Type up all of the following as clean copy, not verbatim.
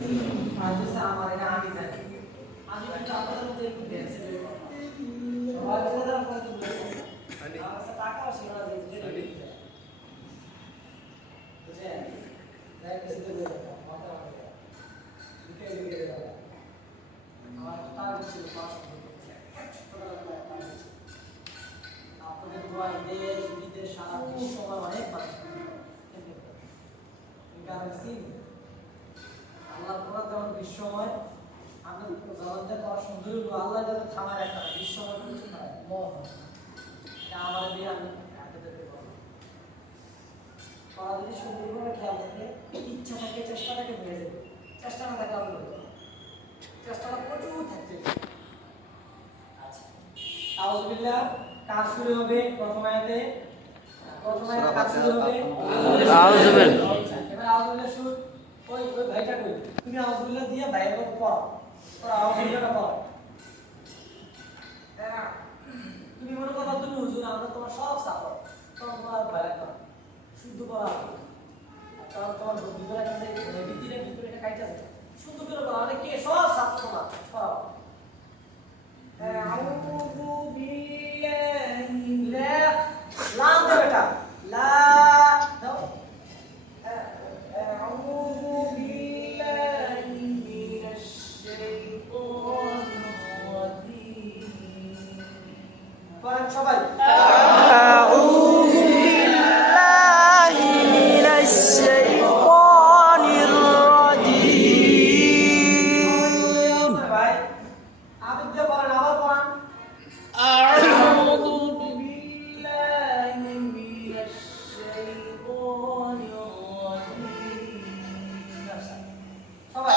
आज से हमारे यहाँ आगे जाएंगे आज भी आप लोग देख के ध्यान से और इधर तरफ कौन तुम लोग आप सब टाका और शिवरा दे तुझे मैं किसी को दे देता हूँ माता माता इनके लिए दे देता हूँ हमारे तार से पास आपने दुआ दे विदेश सारा विश्व में अनेक बात इनका नसीब আল্লাহ পুরো যেমন বিশ্বময় আমরা জগতের পর সুন্দর আল্লাহ যেন থামায় একটা বিশ্বময় কিছু না মোহ এটা আমার দিয়ে আমি আপনাদেরকে বলবো যদি সুন্দরভাবে খেয়াল থাকে ইচ্ছা থাকে চেষ্টাটাকে বেড়ে যাবে চেষ্টা না থাকে আপনি চেষ্টাটা প্রচুর থাকতে আচ্ছা আউযুবিল্লাহ কাজ শুরু হবে প্রথম আয়াতে কাজ শুরু হবে আউযুবিল্লাহ এবার আউযুবিল্লাহ শুরু ওই ভাইটা কই তুমি আউযুবিল্লাহ দিয়া ভাইয়ের পর আর আউযুবিল্লাহটা পর হ্যাঁ তুমি মনে কথা তুমি হুজুর আমরা তোমার সব সাপোর্ট তোমার ভাইরা কর শুদ্ধ করা কারণ তোমার ভিতরে কাছে ভিতরে এটা কাইটা আছে শুদ্ধ করে বলা মানে কে সব সাপোর্ট তোমার কর আউযু বিল্লাহি লা দে বেটা লা দাও সবাই আউযু বিল্লাহি মিনাশ শাইতানির রাজীম ভাই আপনি যে বলেন আবার পড়ান আউযু বিল্লাহি মিনাশ শাইতানির রাজীম সবাই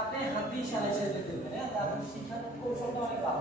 আপনি হাত দিয়ে ইশারা শেষ করতে পারেন তারপর শিক্ষার কৌশলটা অনেক ভালো